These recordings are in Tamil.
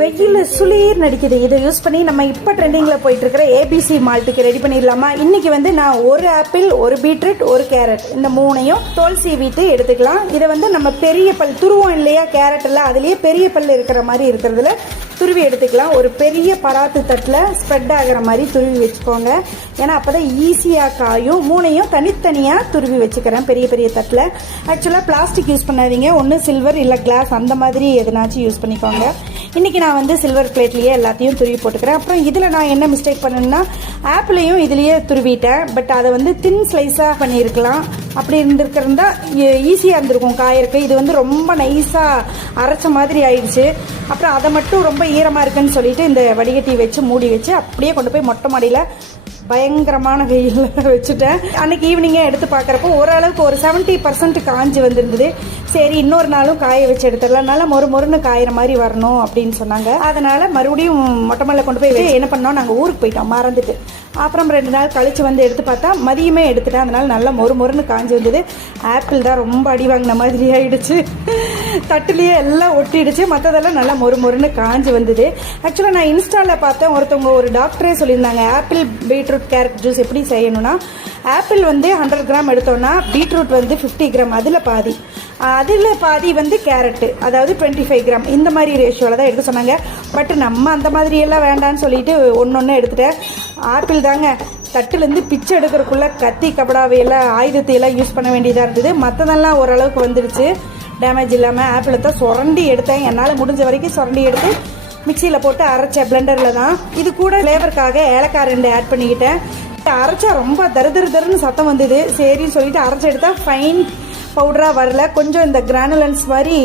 வெயில் சுளீர் நடிக்குது. இதை யூஸ் பண்ணி நம்ம இப்போ ட்ரெண்டிங்கில் போயிட்டு இருக்கிற ஏபிசி மால்ட்டுக்கு ரெடி பண்ணிடலாமா? இன்னைக்கு வந்து நான் ஒரு ஆப்பிள், ஒரு பீட்ரூட், ஒரு கேரட், இந்த மூணையும் தோல் சீவிட்டு எடுத்துக்கலாம். இதை வந்து நம்ம பெரிய பல் துருவோம் இல்லையா, கேரட் எல்லாம் அதுலேயே பெரிய பல் இருக்கிற மாதிரி இருக்கிறதுல துருவி எடுத்துக்கலாம். ஒரு பெரிய பராத்து தட்டில் ஸ்ப்ரெட் ஆகிற மாதிரி துருவி வச்சுக்கோங்க. ஏன்னா அப்போதான் ஈஸியாக காயும். மூணையும் தனித்தனியாக துருவி வச்சுக்கிறேன் பெரிய பெரிய தட்டில். ஆக்சுவலாக பிளாஸ்டிக் யூஸ் பண்ணாதீங்க, ஒன்று சில்வர் இல்லை கிளாஸ் அந்த மாதிரி எதுனாச்சும் யூஸ் பண்ணிக்கோங்க. இன்றைக்கி நான் வந்து சில்வர் பிளேட்லேயே எல்லாத்தையும் துருவி போட்டுக்கிறேன். அப்புறம் இதில் நான் என்ன மிஸ்டேக் பண்ணேன்னா, ஆப்பிளையும் இதுலேயே துருவிட்டேன். பட் அதை வந்து தின் ஸ்லைஸாக பண்ணியிருக்கலாம். அப்படி இருந்திருக்கிறதா ஈஸியாக இருந்திருக்கும் காயிருக்கு. இது வந்து ரொம்ப நைஸாக அரைச்ச மாதிரி ஆயிடுச்சு. அப்புறம் அதை மட்டும் ரொம்ப ஈரமாக இருக்குன்னு சொல்லிட்டு இந்த வடிகட்டி வச்சு மூடி வச்சு அப்படியே கொண்டு போய் மொட்டை மாடியில் பயங்கரமான வெயிலில் வச்சுட்டேன். அன்னைக்கு ஈவினிங்கே எடுத்து பார்க்குறப்போ ஓரளவுக்கு ஒரு 70% காஞ்சி வந்துருந்தது. சரி, இன்னொரு நாளும் காய வச்சு எடுத்துடலாம், நல்லா மொறுன்னு காயிற மாதிரி வரணும் அப்படின்னு சொன்னாங்க. அதனால மறுபடியும் மொட்டை மாடியில் கொண்டு போய் வச்சு என்ன பண்ணோம், நாங்கள் ஊருக்கு போயிட்டோம் மறந்துட்டு. அப்புறம் 2 நாள் கழிச்சு வந்து எடுத்து பார்த்தா மதியமே எடுத்துட்டேன். அதனால நல்லா மொறுன்னு காஞ்சி வந்தது. ஆப்பிள் தான் ரொம்ப அடி வாங்கின மாதிரி ஆயிடுச்சு. தட்டுலேயே எல்லாம் ஒட்டிடுச்சு, மற்றதெல்லாம் நல்லா மொறுன்னு காஞ்சி வந்தது. ஆக்சுவலாக நான் இன்ஸ்டாவில் பார்த்தேன், ஒருத்தவங்க ஒரு டாக்டரே சொல்லியிருந்தாங்க ஆப்பிள் பீட்ரூட் கேரட் ஜூஸ் எப்படி செய்யணும்னா, ஆப்பிள் வந்து 100 கிராம் எடுத்தோம்னா பீட்ரூட் வந்து 50 கிராம், அதில் பாதி வந்து கேரட்டு, அதாவது 25 கிராம், இந்த மாதிரி ரேஷியோவில் தான் எடுக்க சொன்னாங்க. பட் நம்ம அந்த மாதிரி எல்லாம் வேண்டான்னு சொல்லிட்டு ஒன்று எடுத்துட்டேன். ஆப்பிள் தாங்க தட்டுலேருந்து பிச்சை எடுக்கிறதுக்குள்ளே கத்தி கபடாவையெல்லாம் ஆயுதத்தையெல்லாம் யூஸ் பண்ண வேண்டியதாக இருந்தது. மற்றதெல்லாம் ஓரளவுக்கு வந்துடுச்சு டேமேஜ் இல்லாமல். ஆப்பிளை தான் சுரண்டி எடுத்தேன், என்னால் முடிஞ்ச வரைக்கும் சுரண்டி எடுத்து மிக்சியில் போட்டு அரைச்சேன் பிளெண்டரில் தான். இது கூட ஃப்ளேவருக்காக ஏலக்காய் 2 ஆட் பண்ணிக்கிட்டேன். அரைச்சா ரொம்ப தருன்னு சத்தம் வந்தது. சரின்னு சொல்லிட்டு அரைச்சி எடுத்தா ஃபைன் பவுடராக வரல, கொஞ்சம் இந்த கிரானுலன்ஸ் மாதிரி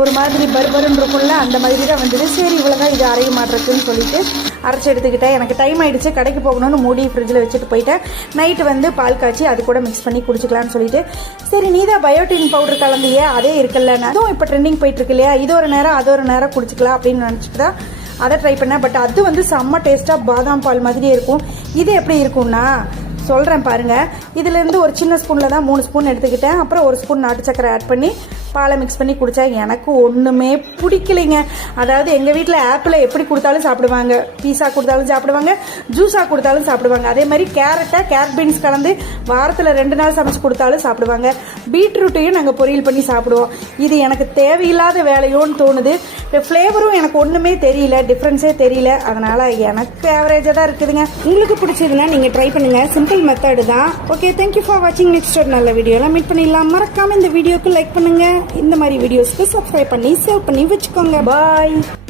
ஒரு மாதிரி பருன்னு இருக்கும்ல, அந்த மாதிரி தான் வந்தது. சரி, இவ்வளோதான், இது அரைய மாட்டுறதுன்னு சொல்லிட்டு அரைச்சி எடுத்துக்கிட்டேன். எனக்கு டைம் ஆகிடுச்சு, கடைக்கு போகணும்னு மூடி ஃப்ரிட்ஜில் வச்சுட்டு போயிட்டேன். நைட்டு வந்து பால் காய்ச்சி அது கூட மிக்ஸ் பண்ணி குடிச்சிக்கலான்னு சொல்லிட்டு, சரி நீ தான் பயோட்டின் பவுடர் கலந்தியே, அதே இருக்குல்ல, அதுவும் இப்போ ட்ரெண்டிங் போயிட்டு இருக்கு இல்லையா, இது ஒரு நேரம் அது ஒரு நேரம் குடிச்சிக்கலாம் அப்படின்னு நினச்சிட்டு தான் அதை ட்ரை பண்ணேன். பட் அது வந்து செம்ம டேஸ்ட்டாக பாதாம் பால் மாதிரியே இருக்கும். இது எப்படி இருக்கும்னா சொல்கிறேன் பாருங்கள். இதுலேருந்து ஒரு சின்ன ஸ்பூனில் தான் 3 ஸ்பூன் எடுத்துக்கிட்டேன். அப்புறம் 1 ஸ்பூன் நாட்டு சக்கரை ஆட் பண்ணி பாலை மிக்ஸ் பண்ணி குடித்தா எனக்கு ஒன்றுமே பிடிக்கலைங்க. அதாவது எங்கள் வீட்டில் ஆப்பிளை எப்படி கொடுத்தாலும் சாப்பிடுவாங்க, பீஸா கொடுத்தாலும் சாப்பிடுவாங்க, ஜூஸாக கொடுத்தாலும் சாப்பிடுவாங்க. அதே மாதிரி கேரட் பீன்ஸ் கலந்து வாரத்தில் 2 நாள் சமைச்சு கொடுத்தாலும் சாப்பிடுவாங்க. பீட்ரூட்டையும் நாங்கள் பொரியல் பண்ணி சாப்பிடுவோம். இது எனக்கு தேவையில்லாத வேலையோன்னு தோணுது. ஃப்ளேவரும் எனக்கு ஒன்றுமே தெரியல, டிஃப்ரென்ஸே தெரியல. அதனால் எனக்கு ஆவரேஜாக தான் இருக்குதுங்க. உங்களுக்கு பிடிச்சதுன்னா நீங்கள் ட்ரை பண்ணுங்கள், சிம்பிள் மெத்தடு தான். ஓகே, தேங்க்யூ ஃபார் வாட்சிங். நெக்ஸ்ட் ஒரு நல்ல வீடியோலாம் மீட் பண்ணிடலாம். மறக்காமல் இந்த வீடியோக்கு லைக் பண்ணுங்கள். இந்த மாதிரி வீடியோஸ்க்கு சப்ஸ்கிரைப் பண்ணி சேவ் பண்ணி வச்சுக்கோங்க. பாய்.